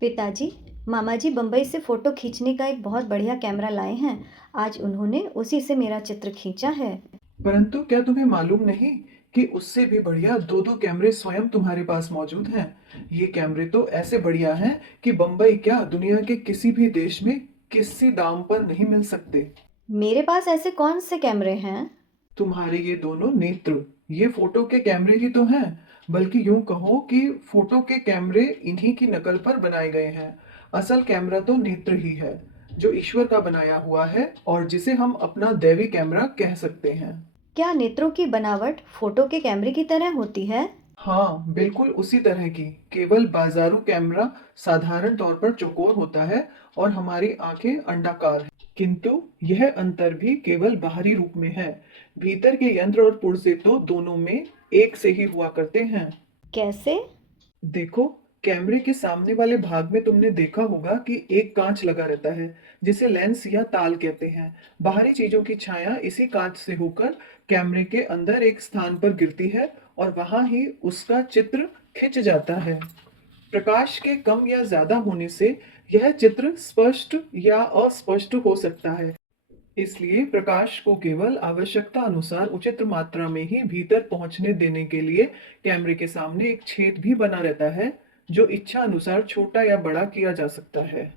पिताजी, मामा जी बम्बई से फोटो खींचने का एक बहुत बढ़िया कैमरा लाए हैं। आज उन्होंने उसी से मेरा चित्र खींचा है। परंतु क्या तुम्हें मालूम नहीं कि उससे भी बढ़िया दो दो कैमरे स्वयं तुम्हारे पास मौजूद हैं। ये कैमरे तो ऐसे बढ़िया हैं कि बम्बई क्या दुनिया के किसी भी देश में किसी दाम पर नहीं मिल सकते। मेरे पास ऐसे कौन से कैमरे हैं? तुम्हारे ये दोनों नेत्र, ये फोटो के कैमरे ही तो हैं। बल्कि यूं कहो कि फोटो के कैमरे इन्हीं की नकल पर बनाए गए हैं। असल कैमरा तो नेत्र ही है, जो ईश्वर का बनाया हुआ है और जिसे हम अपना दैवी कैमरा कह सकते हैं। क्या नेत्रों की बनावट फोटो के कैमरे की तरह होती है? हाँ, बिल्कुल उसी तरह की। केवल बाजारू कैमरा साधारण तौर पर चौकोर होता है और हमारी आंखें अंडाकार हैं। किंतु यह अंतर भी केवल बाहरी रूप में है। भीतर के यंत्र और पुर्जे तो दोनों में एक से ही हुआ करते हैं। कैसे? देखो, कैमरे के सामने वाले भाग में तुमने देखा होगा कि एक कांच लगा रहता है, जिसे लेंस या ताल कहते हैं। बाहरी चीजों की छाया इसी कांच से होकर कैमरे के अंदर एक स्थान पर गिरती है और वहां ही उसका चित्र खिंच जाता है। प्रकाश के कम या ज्यादा होने से यह चित्र स्पष्ट या अस्पष्ट हो सकता है। इसलिए प्रकाश को केवल आवश्यकता अनुसार उचित मात्रा में ही भीतर पहुंचने देने के लिए कैमरे के सामने एक छेद भी बना रहता है, जो इच्छा अनुसार छोटा या बड़ा किया जा सकता है।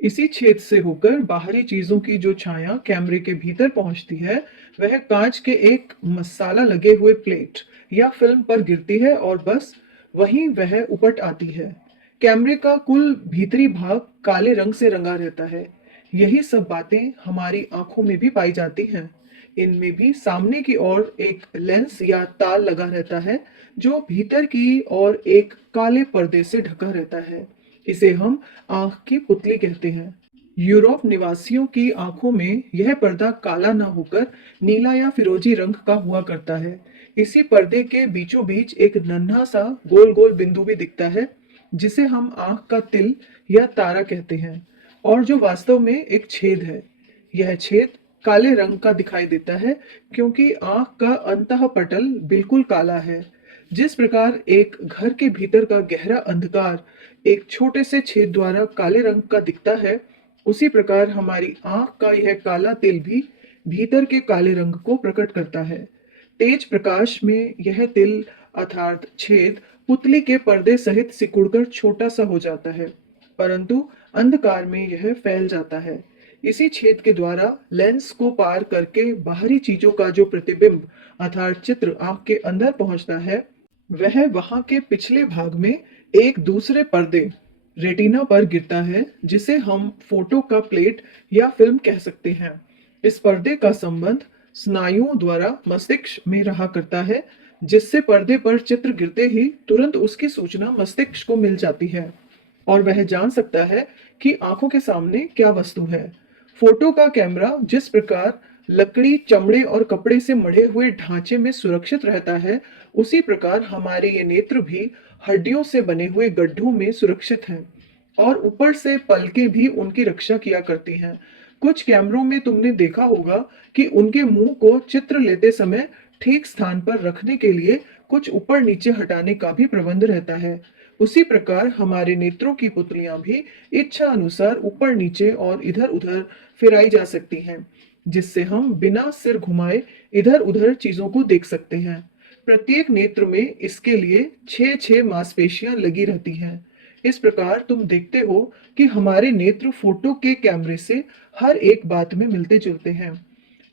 इसी छेद से होकर बाहरी चीजों की जो छाया कैमरे के भीतर पहुंचती है, वह कांच के एक मसाला लगे हुए प्लेट या फिल्म पर गिरती है और बस वहीं वह उपट आती है। कैमरे का कुल भीतरी भाग काले रंग से रंगा रहता है। यही सब बातें हमारी आंखों में भी पाई जाती हैं। इनमें भी सामने की ओर एक लेंस या ताल लगा रहता है, जो भीतर की ओर एक काले पर्दे से ढका रहता है। इसे हम आंख की पुतली कहते हैं। यूरोप निवासियों की आंखों में यह पर्दा काला ना होकर नीला या फिरोजी रंग का हुआ करता है। इसी पर्दे के बीचों बीच एक नन्हा सा गोल गोल बिंदु भी दिखता है, जिसे हम आंख का तिल या तारा कहते हैं, और जो वास्तव में एक छेद है। यह छेद काले रंग का दिखाई देता है, क्योंकि आंख का अंतः पटल बिल्कुल काला है। जिस प्रकार एक घर के भीतर का गहरा अंधकार एक छोटे से छेद द्वारा काले रंग का दिखता है, उसी प्रकार हमारी आंख का यह काला तिल भी भीतर के काले रंग को प्रकट करता है। तेज प्रकाश में यह तिल अर्थात छेद पुतली के पर्दे सहित सिकुड़कर छोटा सा हो जाता है, परंतु अंधकार में यह फैल जाता है। इसी छेद के द्वारा लेंस को पार करके बाहरी चीजों का जो प्रतिबिंब अर्थात चित्र आंख के अंदर पहुंचता है, वह वहां के पिछले भाग में एक दूसरे पर्दे रेटिना पर गिरता है, जिसे हम फोटो का प्लेट या फिल्म कह सकते हैं। इस पर्दे का संबंध स्नायुओं द्वारा मस्तिष्क में रहा करता है, जिससे पर्दे पर चित्र गिरते ही तुरंत उसकी सूचना मस्तिष्क को मिल जाती है और वह जान सकता है कि आंखों के सामने क्या वस्तु है। फोटो का कैमरा जिस प्रकार लकड़ी, चमड़े और कपड़े से मढ़े हुए ढांचे में सुरक्षित रहता है, उसी प्रकार हमारे ये नेत्र भी हड्डियों से बने हुए गड्ढों में सुरक्षित हैं और ऊपर से पलकें भी उनकी रक्षा किया करती हैं। कुछ कैमरों में तुमने देखा होगा कि उनके मुंह को चित्र लेते समय ठीक स्थान पर रखने के लिए कुछ ऊपर नीचे हटाने का भी प्रबंध रहता है। उसी प्रकार हमारे नेत्रों की पुतलियां भी इच्छा अनुसार ऊपर नीचे और इधर उधर फिराई जा सकती हैं, जिससे हम बिना सिर घुमाए इधर उधर चीजों को देख सकते हैं। प्रत्येक नेत्र में इसके लिए छह छह मांसपेशियां लगी रहती हैं। इस प्रकार तुम देखते हो कि हमारे नेत्र फोटो के कैमरे से हर एक बात में मिलते जुलते हैं।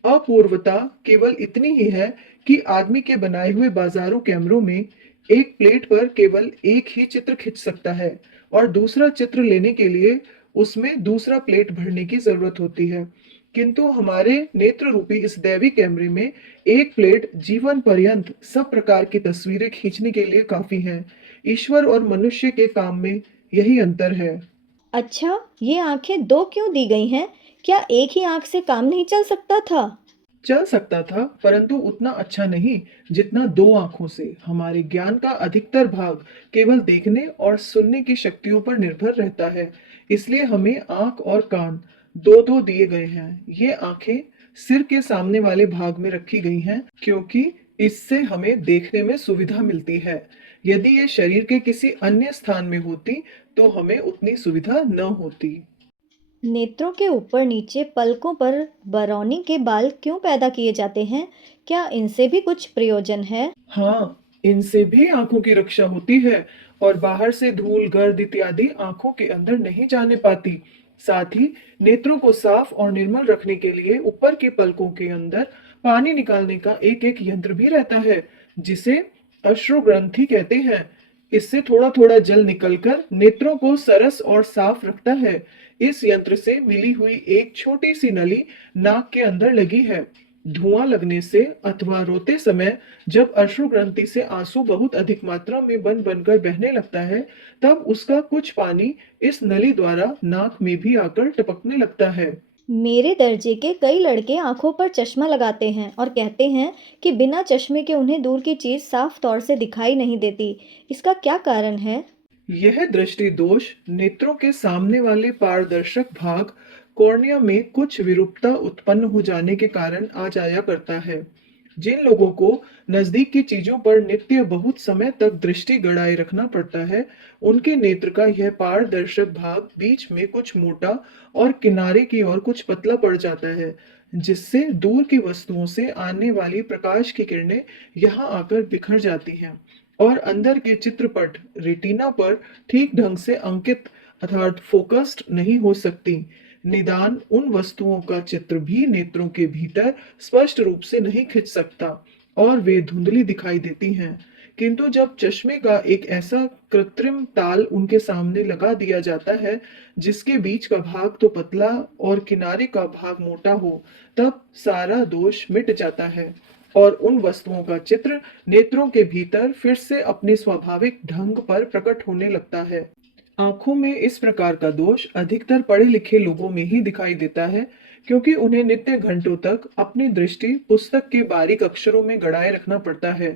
अपूर्वता केवल इतनी ही है कि आदमी के बनाए हुए बाजारों कैमरों में एक प्लेट पर केवल एक ही चित्र खिंच सकता है और दूसरा चित्र लेने के लिए उसमें दूसरा प्लेट भरने की जरूरत होती है। किंतु हमारे नेत्र रूपी इस दैवी कैमरे में एक प्लेट जीवन पर्यंत सब प्रकार की तस्वीरें खींचने के लिए काफी है। ईश्वर और मनुष्य के काम में यही अंतर है। अच्छा, ये आंखें दो क्यों दी गई हैं? क्या एक ही आंख से काम नहीं चल सकता था? चल सकता था, परंतु उतना अच्छा नहीं जितना दो आंखों से। हमारे ज्ञान का अधिकतर भाग केवल देखने और सुनने की शक्तियों पर निर्भर रहता है। इसलिए हमें आंख और कान दो दो दिए गए हैं। ये आंखें सिर के सामने वाले भाग में रखी गई हैं, क्योंकि इससे हमें देखने में सुविधा मिलती है। यदि ये शरीर के किसी अन्य स्थान में होती तो हमें उतनी सुविधा न होती। नेत्रों के ऊपर नीचे पलकों पर बरौनी के बाल क्यों पैदा किए जाते हैं? क्या इनसे भी कुछ प्रयोजन है? हाँ, इनसे भी आंखों की रक्षा होती है और बाहर से धूल, गर्द इत्यादि आंखों के अंदर नहीं जाने पाती। साथ ही नेत्रों को साफ और निर्मल रखने के लिए ऊपर की पलकों के अंदर पानी निकालने का एक एक यंत्र भी रहता है, जिसे अश्रुग्रंथि कहते हैं। इससे थोड़ा थोड़ा जल निकलकर नेत्रों को सरस और साफ रखता है। इस यंत्र से मिली हुई एक छोटी सी नली नाक के अंदर लगी है। धुआं लगने से अथवा रोते समय जब अश्रु ग्रंथि से आंसू बहुत अधिक मात्रा में बन बनकर बहने लगता है, तब उसका कुछ पानी इस नली द्वारा नाक में भी आकर टपकने लगता है। मेरे दर्जे के कई लड़के आंखों पर चश्मा लगाते हैं और कहते हैं कि बिना चश्मे के उन्हें दूर की चीज साफ तौर से दिखाई नहीं देती। इसका क्या कारण है? यह दृष्टि दोष नेत्रों के सामने वाले पारदर्शक भाग कॉर्निया में कुछ विरूपता उत्पन्न हो जाने के कारण आ जाया करता है। जिन लोगों को नजदीक की चीजों पर नित्य बहुत समय तक दृष्टि गड़ाए रखना पड़ता है, उनके नेत्र का यह पारदर्शक भाग बीच में कुछ मोटा और किनारे की ओर कुछ पतला पड़ जाता है, जिससे दूर की वस्तुओं से आने वाली प्रकाश की किरणें यहाँ आकर बिखर जाती हैं और अंदर के चित्रपट रेटिना पर ठीक ढंग से अंकित अर्थात फोकस्ड नहीं हो सकती। निदान उन वस्तुओं का चित्र भी नेत्रों के भीतर स्पष्ट रूप से नहीं खिंच सकता और वे धुंधली दिखाई देती हैं। किंतु जब चश्मे का एक ऐसा कृत्रिम ताल उनके सामने लगा दिया जाता है, जिसके बीच का भाग तो पतला और किनारे का भाग मोटा हो, तब सारा दोष मिट जाता है और उन वस्तुओं का चित्र नेत्रों के भीतर फिर से अपने स्वाभाविक ढंग पर प्रकट होने लगता है। आंखों में इस प्रकार का दोष अधिकतर पढ़े लिखे लोगों में ही दिखाई देता है, क्योंकि उन्हें नित्य घंटों तक अपनी दृष्टि पुस्तक के बारीक अक्षरों में गड़ाए रखना पड़ता है।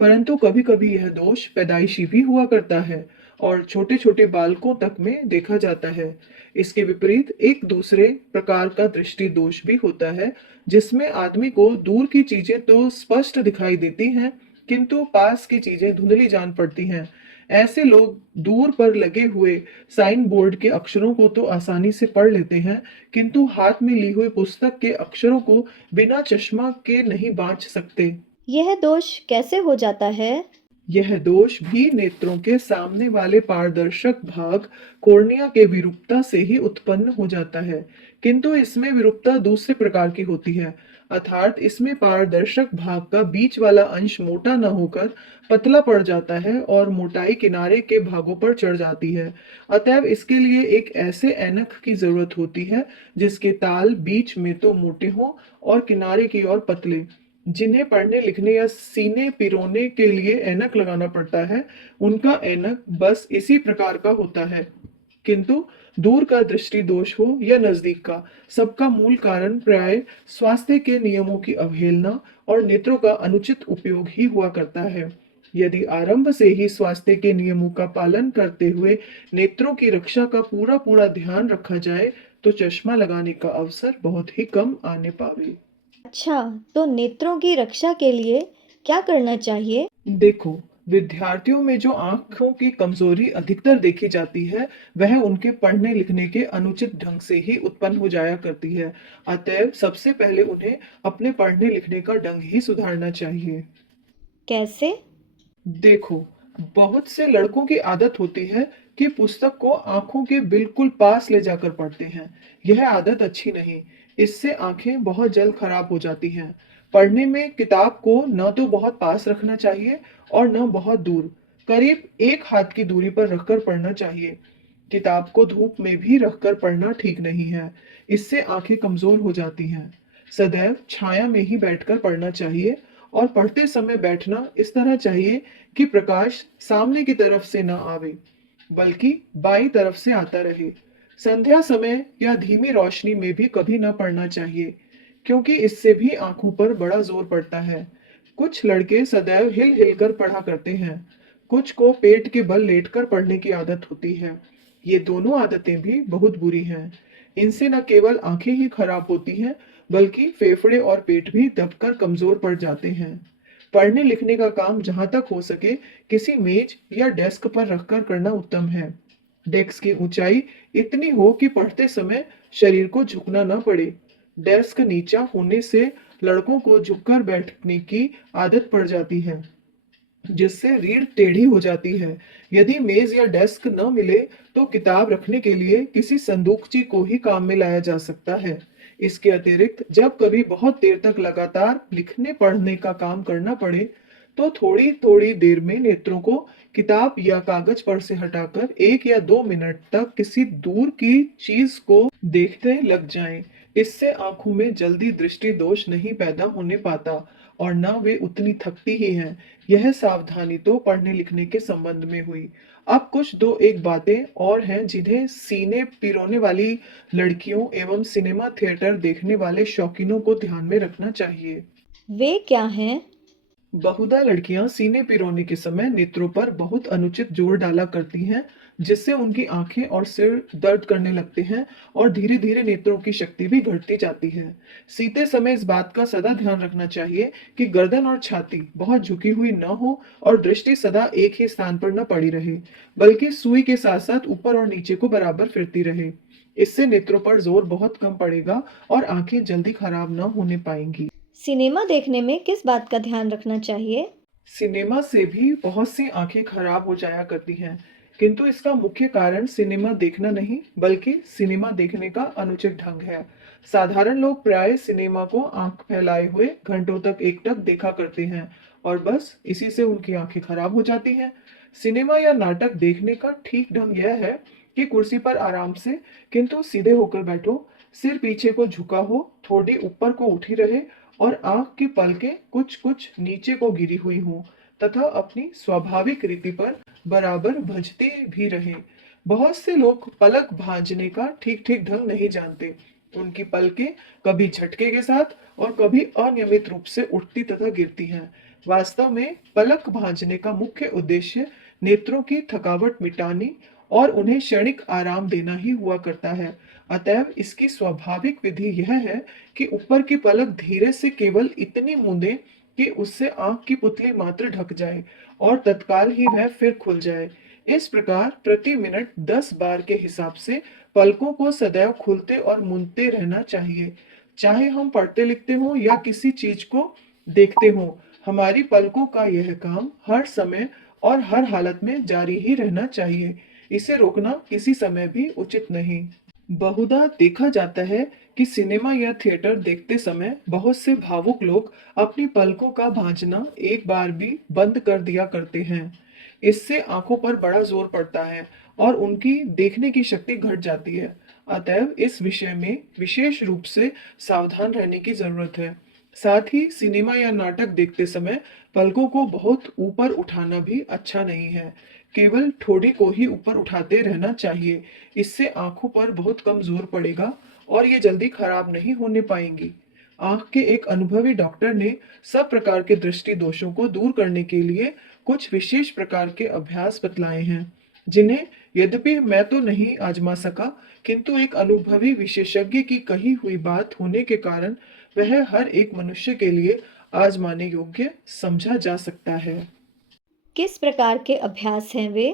परंतु कभी कभी यह दोष पैदाइशी भी हुआ करता है और छोटे छोटे बालकों तक में देखा जाता है। इसके विपरीत एक दूसरे प्रकार का दृष्टि दोष भी होता है, जिसमें आदमी को दूर की चीजें तो स्पष्ट दिखाई देती हैं, किंतु पास की चीजें धुंधली जान पड़ती हैं। ऐसे लोग दूर पर लगे हुए साइन बोर्ड के अक्षरों को तो आसानी से पढ़ लेते हैं, किंतु हाथ में ली हुई पुस्तक के अक्षरों को बिना चश्मा के नहीं बांच सकते। यह दोष कैसे हो जाता है? यह दोष भी नेत्रों के सामने वाले पारदर्शक भाग कॉर्निया के विरूपता से ही उत्पन्न हो जाता है, किंतु इसमें विरूपता दूसरे प्रकार की होती है, अर्थात इसमें पारदर्शक भाग का बीच वाला अंश मोटा न होकर पतला पड़ जाता है और मोटाई किनारे के भागों पर चढ़ जाती है। अतएव इसके लिए एक ऐसे ऐनक की जरूरत होती है, जिसके ताल बीच में तो मोटे हों और किनारे की ओर पतले। जिन्हें पढ़ने लिखने या सीने पिरोने के लिए ऐनक लगाना पड़ता है, उनका ऐनक बस इसी प्रकार का होता है। किंतु दूर का दृष्टि दोष हो या नजदीक का, सबका मूल कारण प्राय स्वास्थ्य के नियमों की अवहेलना और नेत्रों का अनुचित उपयोग ही हुआ करता है। यदि आरंभ से ही स्वास्थ्य के नियमों का पालन करते हुए नेत्रों की रक्षा का पूरा पूरा ध्यान रखा जाए, तो चश्मा लगाने का अवसर बहुत ही कम आने पावे। अच्छा, तो नेत्रों की रक्षा के लिए क्या करना चाहिए? देखो, विद्यार्थियों में जो आंखों की कमजोरी अधिकतर देखी जाती है, वह उनके पढ़ने लिखने के अनुचित ढंग से ही उत्पन्न हो जाया करती है। अतएव सबसे पहले उन्हें अपने पढ़ने लिखने का ढंग ही सुधारना चाहिए। कैसे? देखो, बहुत से लड़कों की आदत होती है कि पुस्तक को आंखों के बिल्कुल पास ले जाकर पढ़ते हैं। यह आदत अच्छी नहीं, इससे आंखें बहुत जल्द खराब हो जाती हैं। पढ़ने में किताब को न तो बहुत पास रखना चाहिए और न बहुत दूर, करीब एक हाथ की दूरी पर रखकर पढ़ना चाहिए। किताब को धूप में भी रखकर पढ़ना ठीक नहीं है, इससे आंखें कमजोर हो जाती हैं। सदैव छाया में ही बैठकर पढ़ना चाहिए और पढ़ते समय बैठना इस तरह चाहिए कि प्रकाश सामने की तरफ से न आवे, बल्कि बाईं तरफ से आता रहे। संध्या समय या धीमी रोशनी में भी कभी न पढ़ना चाहिए, क्योंकि इससे भी आंखों पर बड़ा जोर पड़ता है। कुछ लड़के सदैव हिल हिल कर पढ़ा करते हैं, कुछ को पेट के बल लेटकर पढ़ने की आदत होती है। ये दोनों आदतें भी बहुत बुरी हैं। इनसे न केवल आंखें ही खराब होती हैं, बल्कि फेफड़े और पेट भी दबकर कमजोर पड़ जाते हैं। पढ़ने लिखने का काम जहां तक हो सके किसी मेज या डेस्क पर रखकर करना उत्तम है। डेस्क की ऊंचाई इतनी हो कि पढ़ते समय शरीर को झुकना न पड़े। डेस्क नीचा होने से लड़कों को झुककर बैठने की आदत पड़ जाती है, जिससे रीढ़ टेढ़ी हो जाती है। यदि मेज या डेस्क न मिले तो किताब रखने के लिए किसी संदूकची को ही काम में लाया जा सकता है। इसके अतिरिक्त जब कभी बहुत देर तक लगातार लिखने पढ़ने का काम करना पड़े तो थोड़ी थोड़ी देर में नेत्रों को किताब या कागज पर से हटाकर 1 या 2 मिनट तक किसी दूर की चीज को देखते लग जाएं। इससे आंखों में जल्दी दृष्टि दोष नहीं पैदा होने पाता और न वे उतनी थकती ही हैं। यह सावधानी तो पढ़ने लिखने के संबंध में हुई। अब कुछ दो एक बातें और हैं जिन्हें सीने पिरोने वाली लड़कियों एवं सिनेमा थिएटर देखने वाले शौकीनों को ध्यान में रखना चाहिए। वे क्या हैं? बहुधा लड़कियां सीने पिरोने के समय नेत्रों पर बहुत अनुचित जोर डाला करती हैं, जिससे उनकी आंखें और सिर दर्द करने लगते हैं और धीरे धीरे नेत्रों की शक्ति भी घटती जाती है। सीते समय इस बात का सदा ध्यान रखना चाहिए कि गर्दन और छाती बहुत झुकी हुई न हो और दृष्टि सदा एक ही स्थान पर न पड़ी रहे, बल्कि सुई के साथ साथ ऊपर और नीचे को बराबर फिरती रहे। इससे नेत्रों पर जोर बहुत कम पड़ेगा और आंखें जल्दी खराब न होने पाएंगी। सिनेमा देखने में किस बात का ध्यान रखना चाहिए? सिनेमा से भी बहुत सी आंखें खराब हो जाया करती हैं, किंतु इसका मुख्य कारण सिनेमा देखना नहीं, बल्कि सिनेमा देखने का अनुचित ढंग है। साधारण लोग प्राय सिनेमा को आंख फैलाए हुए घंटों तक एकटक देखा करते हैं और बस इसी से उनकी आंखें खराब हो जाती हैं। सिनेमा या नाटक देखने का ठीक ढंग यह है कि कुर्सी पर आराम से किंतु सीधे होकर बैठो, सिर पीछे को झुका हो, थोड़ी ऊपर को उठी रहे और आंख की पलकें कुछ कुछ नीचे को गिरी हुई हों तथा अपनी स्वाभाविक रीति पर बराबर भजते भी रहें। बहुत से लोग पलक भांजने का ठीक ठीक ढंग नहीं जानते। उनकी पलकें कभी झटके के साथ और कभी अनियमित रूप से उठती तथा गिरती हैं। वास्तव में पलक भांजने का मुख्य उद्देश्य नेत्रों की थकावट मिटानी और उन्हें क्षणिक आराम देना ही हुआ करता है। अतएव इसकी स्वाभाविक विधि यह है कि ऊपर की पलक धीरे से केवल इतनी मूंदे कि उससे आंख की पुतली मात्र ढक जाए और तत्काल ही वह फिर खुल जाए। इस प्रकार प्रति मिनट 10 बार के हिसाब से पलकों को सदैव खुलते और मूंदते रहना चाहिए। चाहे हम पढ़ते लिखते हों या किसी चीज को देखते हों, हमारी पलकों का यह काम हर समय और हर हालत में जारी ही रहना चाहिए। इसे रोकना किसी समय भी उचित नहीं। बहुधा देखा जाता है कि सिनेमा या थिएटर देखते समय बहुत से भावुक लोग अपनी पलकों का भांजना एक बार भी बंद कर दिया करते हैं। इससे आंखों पर बड़ा जोर पड़ता है और उनकी देखने की शक्ति घट जाती है। अतएव इस विषय में विशेष रूप से सावधान रहने की जरूरत है। साथ ही सिनेमा या नाटक देखते समय पलकों को बहुत ऊपर उठाना भी अच्छा नहीं है। केवल ठोड़ी को ही ऊपर उठाते रहना चाहिए। इससे आंखों पर बहुत कम जोर पड़ेगा और ये जल्दी खराब नहीं होने पाएंगी। आंख के एक अनुभवी डॉक्टर ने सब प्रकार के दृष्टि दोषों को दूर करने के लिए कुछ विशेष प्रकार के अभ्यास बतलाए हैं, जिन्हें यद्यपि मैं तो नहीं आजमा सका, किंतु एक अनुभवी विशेषज्ञ की कही हुई बात होने के कारण वह हर एक मनुष्य के लिए आजमाने योग्य समझा जा सकता है। किस प्रकार के अभ्यास हैं वे?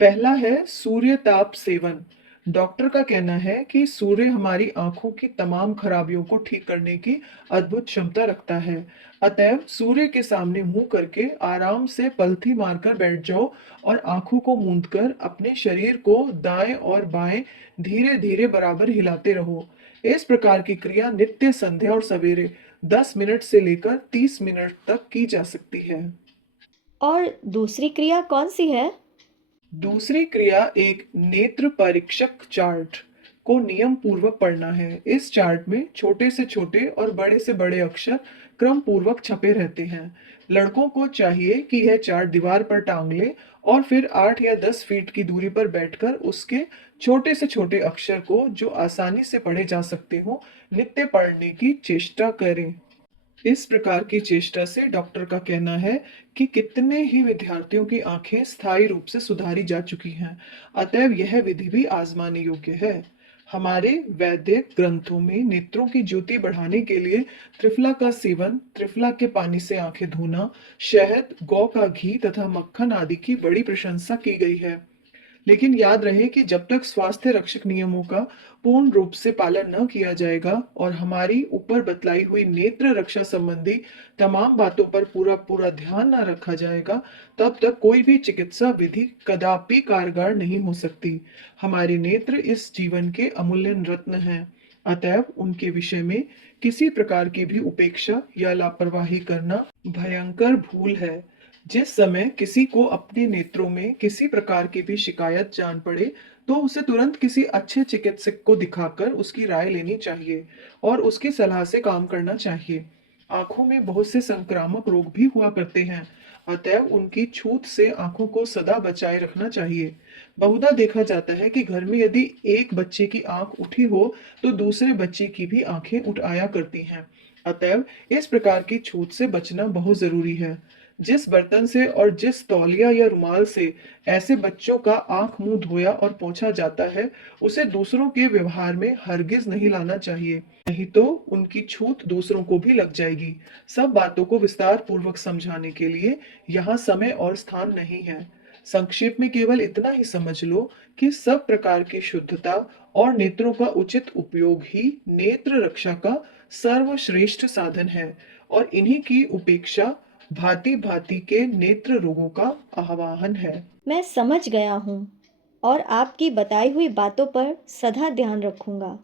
पहला है सूर्य ताप सेवन। डॉक्टर का कहना है कि सूर्य हमारी आंखों की तमाम खराबियों को ठीक करने की अद्भुत क्षमता रखता है। अतएव सूर्य के सामने मुंह करके आराम से पलथी मारकर बैठ जाओ और आंखों को मूंदकर अपने शरीर को दाएं और बाएं धीरे धीरे बराबर हिलाते रहो। इस प्रकार की क्रिया नित्य संध्या और सवेरे 10 मिनट से लेकर 30 मिनट तक की जा सकती है। और दूसरी क्रिया कौन सी है? दूसरी क्रिया एक नेत्र परीक्षक चार्ट को नियम पूर्वक पढ़ना है। इस चार्ट में छोटे से छोटे और बड़े से बड़े अक्षर क्रम पूर्वक छपे रहते हैं। लड़कों को चाहिए कि यह चार्ट दीवार पर टांग ले और फिर 8 या 10 फीट की दूरी पर बैठकर उसके छोटे से छोटे अक्षर को, जो आसानी से पढ़े जा सकते हो, नित्य पढ़ने की चेष्टा करें। इस प्रकार की चेष्टा से डॉक्टर का कहना है कि कितने ही विद्यार्थियों की आंखें स्थायी रूप से सुधारी जा चुकी हैं। अतएव यह विधि भी आजमाने योग्य है। हमारे वैद्य ग्रंथों में नेत्रों की ज्योति बढ़ाने के लिए त्रिफला का सेवन, त्रिफला के पानी से आंखें धोना, शहद, गौ का घी तथा मक्खन आदि की बड़ी प्रशंसा की गई है। लेकिन याद रहे कि जब तक स्वास्थ्य रक्षक नियमों का पूर्ण रूप से पालन न किया जाएगा और हमारी ऊपर बतलाई हुई नेत्र रक्षा संबंधी तमाम बातों पर पूरा पूरा ध्यान न रखा जाएगा, तब तक कोई भी चिकित्सा विधि कदापि कारगर नहीं हो सकती। हमारे नेत्र इस जीवन के अमूल्य रत्न हैं, अतएव उनके विषय में किसी प्रकार की भी उपेक्षा या लापरवाही करना भयंकर भूल है। जिस समय किसी को अपने नेत्रों में किसी प्रकार की भी शिकायत जान पड़े, तो उसे तुरंत किसी अच्छे चिकित्सक को दिखाकर उसकी राय लेनी चाहिए और उसकी सलाह से काम करना चाहिए। आंखों में बहुत से संक्रामक रोग भी हुआ करते हैं, अतएव उनकी छूत से आंखों को सदा बचाए रखना चाहिए। बहुधा देखा जाता है कि घर में यदि एक बच्चे की आंख उठी हो, तो दूसरे बच्चे की भी आंखें उठ आया करती हैं। अतएव इस प्रकार की छूत से बचना बहुत जरूरी है। जिस बर्तन से और जिस तौलिया या रुमाल से ऐसे बच्चों का आंख मुंह धोया और पोंछा जाता है, उसे दूसरों के व्यवहार में हरगिज नहीं लाना चाहिए, नहीं तो उनकी छूत दूसरों को भी लग जाएगी। सब बातों को विस्तार पूर्वक समझाने के लिए यहाँ समय और स्थान नहीं है। संक्षेप में केवल इतना ही समझ लो कि सब प्रकार की शुद्धता और नेत्रों का उचित उपयोग ही नेत्र रक्षा का सर्वश्रेष्ठ साधन है और इन्हीं की उपेक्षा भांति भांति के नेत्र रोगों का आह्वान है। मैं समझ गया हूँ और आपकी बताई हुई बातों पर सदा ध्यान रखूंगा।